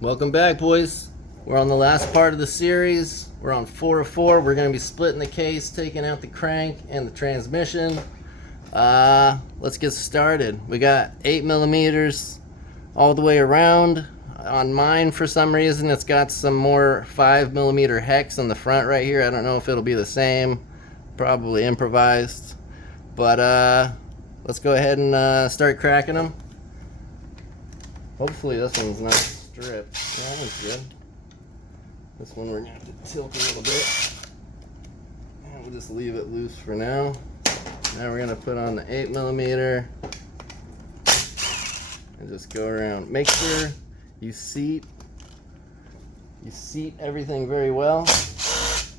Welcome back, boys. We're on the last part of the series. We're on 4 of 4. We're going to be splitting the case, taking out the crank and the transmission. Let's get started. We got 8 millimeters all the way around. On mine, for some reason, it's got some more 5 millimeter hex on the front right here. I don't know if it'll be the same. Probably improvised. But let's go ahead and start cracking them. Hopefully this one's not stripped. That one's good. This one we're going to have to tilt a little bit. And we'll just leave it loose for now. Now we're going to put on the 8 millimeter and just go around. Make sure you seat everything very well. Oops.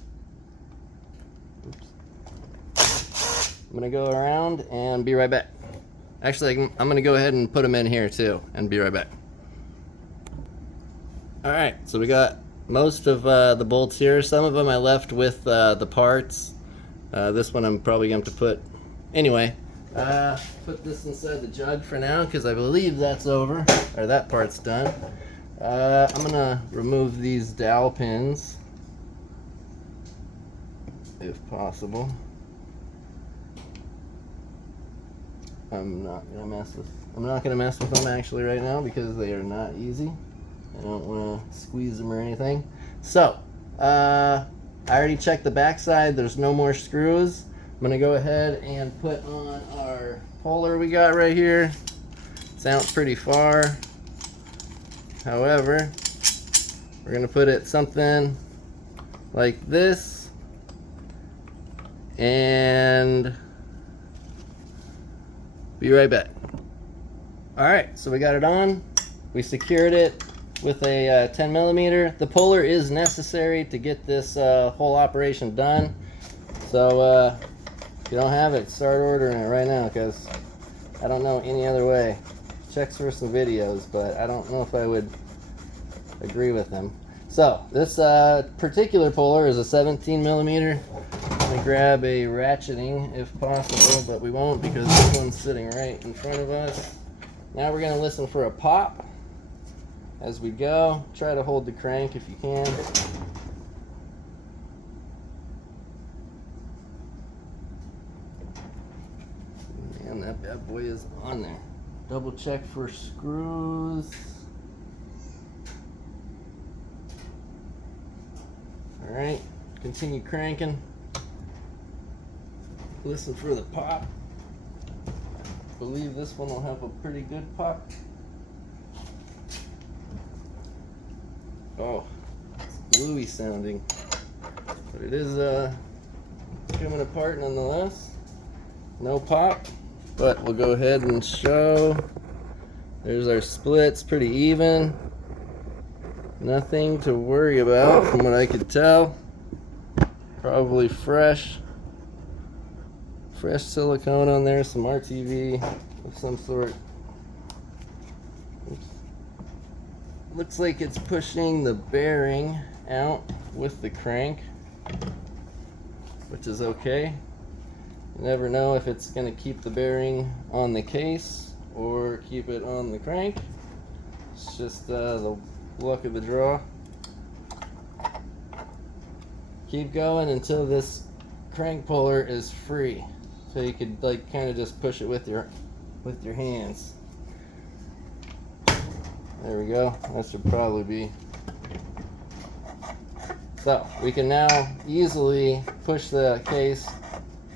I'm going to go around and be right back. Actually, I'm going to go ahead and put them in here too and be right back. Alright, so we got most of the bolts here. Some of them I left with the parts. This one I'm probably going to have to put... Anyway, put this inside the jug for now because I believe that's over, or that part's done. I'm going to remove these dowel pins, if possible. I'm not gonna mess with them actually right now because they are not easy. I don't want to squeeze them or anything. So, I already checked the backside. There's no more screws. I'm gonna go ahead and put on our puller we got right here. It's out pretty far. However, we're gonna put it something like this, and be right back. Alright, so we got it on. We secured it with a 10 millimeter. The puller is necessary to get this whole operation done. So if you don't have it, start ordering it right now because I don't know any other way. Checks for some videos, but I don't know if I would agree with them. So this particular puller is a 17 millimeter. I'm gonna grab a ratcheting if possible, but we won't because this one's sitting right in front of us. Now we're gonna listen for a pop as we go. Try to hold the crank if you can. Man, that bad boy is on there. Double check for screws. All right, continue cranking. Listen for the pop. I believe this one will have a pretty good pop. Oh, it's gluey sounding, but it is coming apart nonetheless. No pop, but we'll go ahead and show. There's our splits, pretty even. Nothing to worry about from what I could tell. Probably fresh silicone on there, some RTV of some sort. Oops. Looks like it's pushing the bearing out with the crank, which is okay. You never know if it's going to keep the bearing on the case or keep it on the crank. It's just the luck of the draw. Keep going until this crank puller is free. So you could like kind of just push it with your hands. There we go. That should probably be. So we can now easily push the case,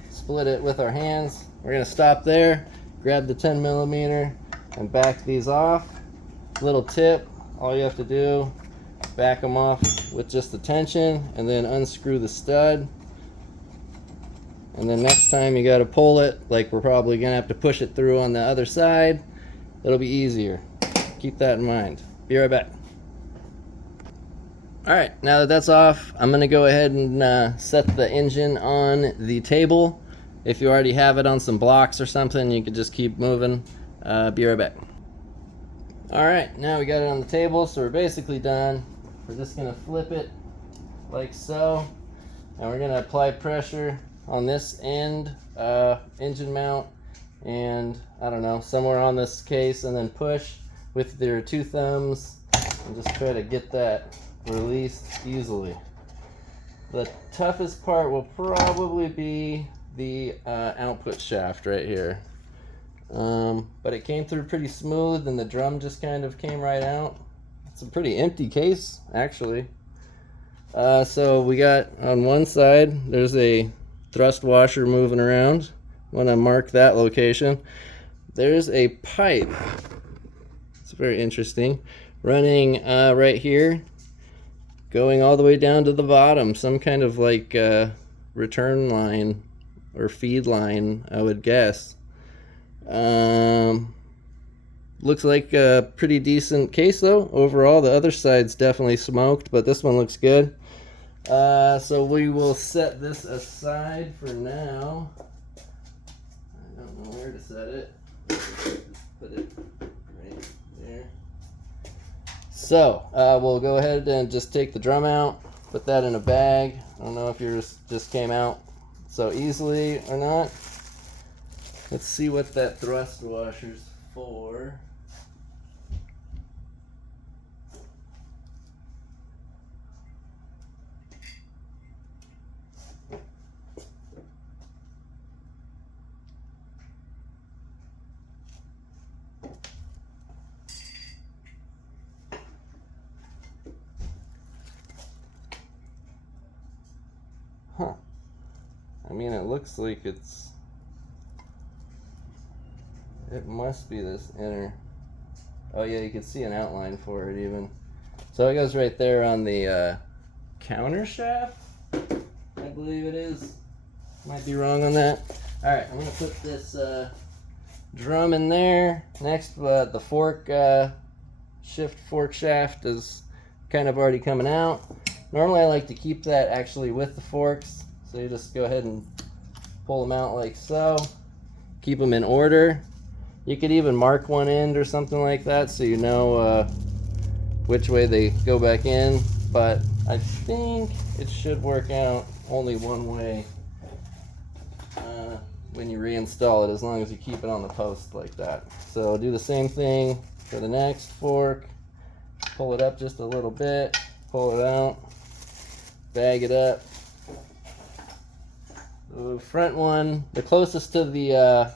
split it with our hands. We're gonna stop there, grab the 10 millimeter and back these off. Little tip, all you have to do, back them off with just the tension and then unscrew the stud. And then next time you got to pull it, like we're probably going to have to push it through on the other side, it'll be easier. Keep that in mind. Be right back. Alright, now that that's off, I'm going to go ahead and set the engine on the table. If you already have it on some blocks or something, you could just keep moving. Be right back. Alright, now we got it on the table, so we're basically done. We're just going to flip it like so, and we're going to apply pressure on this end, engine mount, and I don't know, somewhere on this case, and then push with your two thumbs and just try to get that released easily. The toughest part will probably be the output shaft right here. But it came through pretty smooth, and the drum just kind of came right out. It's a pretty empty case, actually. So we got on one side, there's a thrust washer moving around. Want to mark that location. There's a pipe. It's very interesting. Running right here, going all the way down to the bottom. Some kind of like return line or feed line, I would guess. Looks like a pretty decent case though. Overall, the other side's definitely smoked, but this one looks good. So we will set this aside for now. I don't know where to set it. Just put it right there. So we'll go ahead and just take the drum out, put that in a bag. I don't know if yours just came out so easily or not. Let's see what that thrust washer's for. Huh. I mean, it looks like it must be this inner. Oh yeah, you can see an outline for it even. So it goes right there on the counter shaft, I believe it is. Might be wrong on that. Alright, I'm going to put this drum in there. Next, the fork, shift fork shaft is kind of already coming out. Normally I like to keep that actually with the forks. So you just go ahead and pull them out like so. Keep them in order. You could even mark one end or something like that so you know which way they go back in, but I think it should work out only one way when you reinstall it, as long as you keep it on the post like that. So do the same thing for the next fork. Pull it up just a little bit, pull it out, bag it up. The front one, the closest to the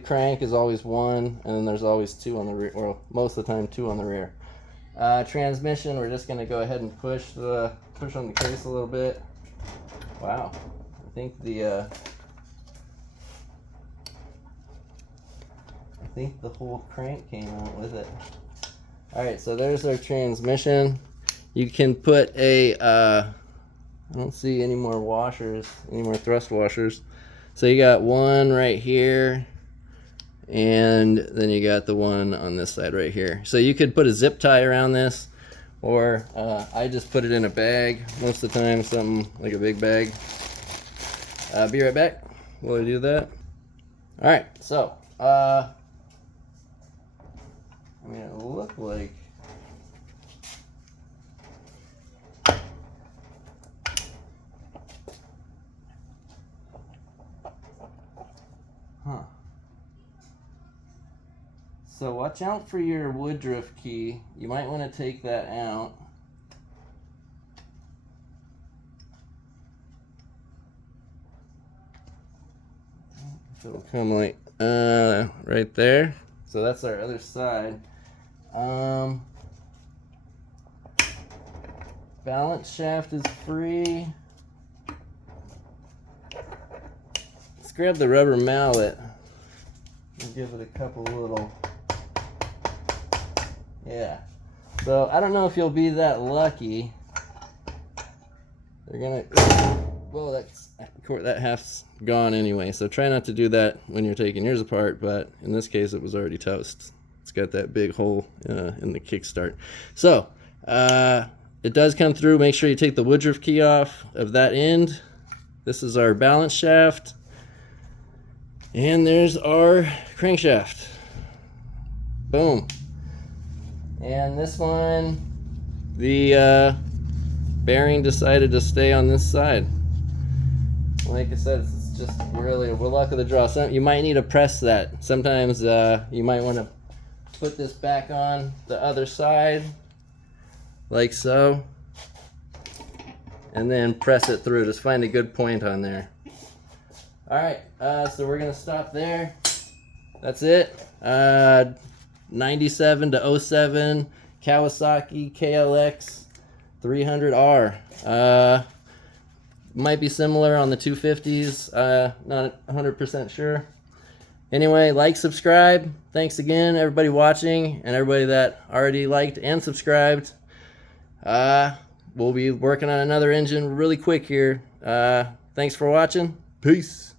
crank is always one, and then there's always two on the rear, or most of the time two on the rear. Transmission, we're just going to go ahead and push on the case a little bit. Wow, I think the whole crank came out with it. All right, so there's our transmission. You can put a I don't see any more washers, any more thrust washers. So you got one right here, and then you got the one on this side right here. So you could put a zip tie around this, or I just put it in a bag most of the time, something like a big bag. Be right back while I do that. All right, so I mean, it looked like so watch out for your woodruff key. You might want to take that out. It'll come like right there. So that's our other side. Balance shaft is free. Let's grab the rubber mallet and give it a couple little. Yeah. So I don't know if you'll be that lucky. They're gonna. Well, that half's gone anyway. So try not to do that when you're taking yours apart. But in this case, it was already toast. It's got that big hole in the kickstart. So it does come through. Make sure you take the woodruff key off of that end. This is our balance shaft. And there's our crankshaft. Boom. And this one, the bearing decided to stay on this side. Like I said, it's just really a luck of the draw. You might need to press that. Sometimes you might want to put this back on the other side like so, and then press it through. Just find a good point on there. All right, so we're gonna stop there. That's it. 97 to 07 Kawasaki KLX300R. Might be similar on the 250s. Not 100% sure. Anyway, like, subscribe. Thanks again, everybody watching, and everybody that already liked and subscribed. We'll be working on another engine really quick here. Thanks for watching. Peace.